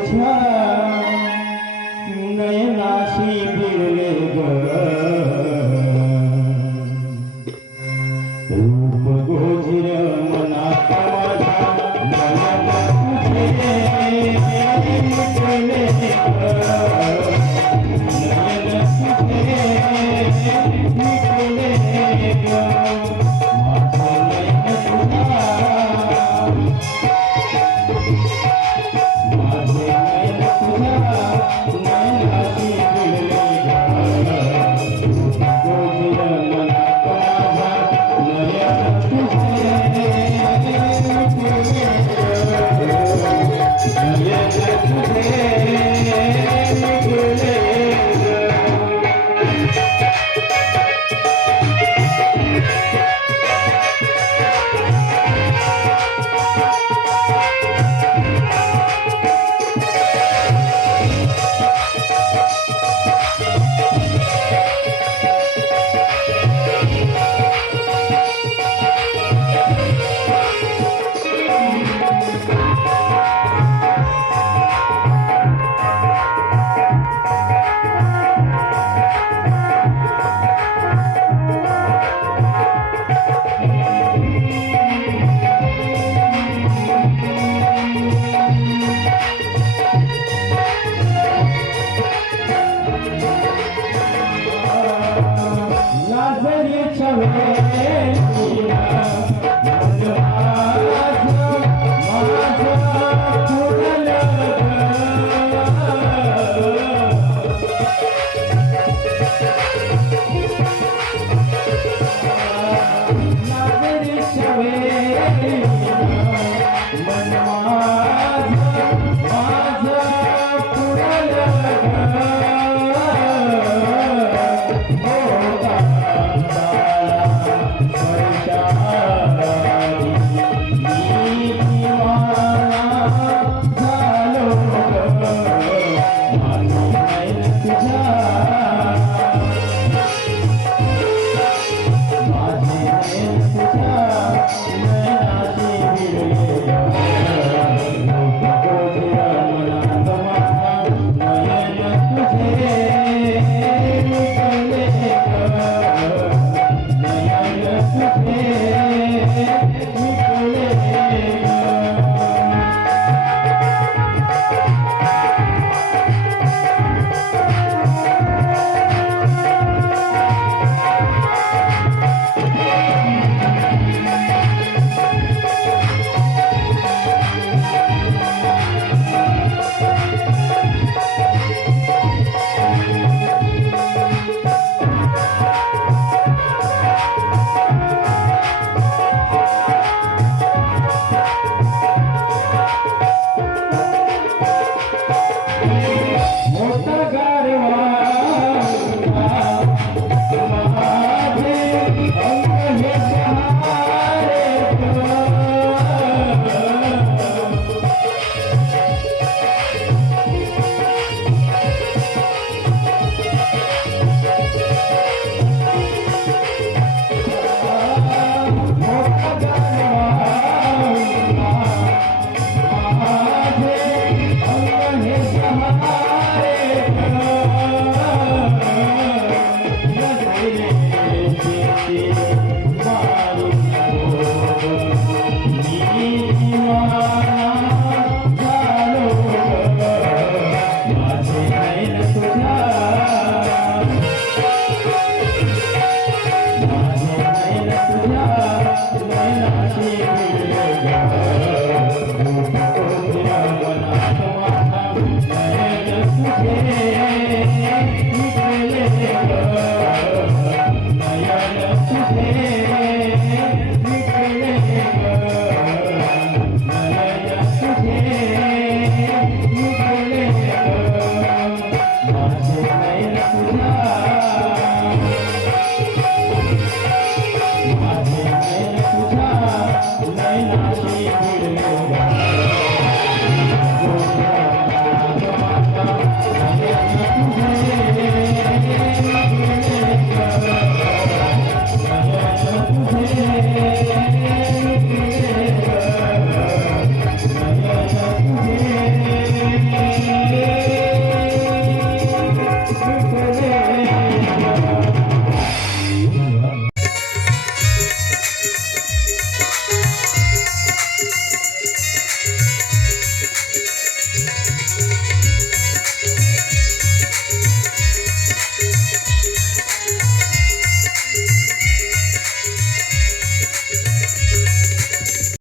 Oh, my God. Thank mm -hmm. you.